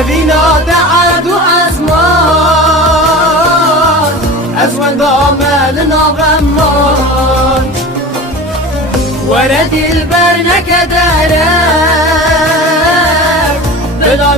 أبينا بعد أزمان أزمان ضاملنا غمان ورد البرنك دارك بلا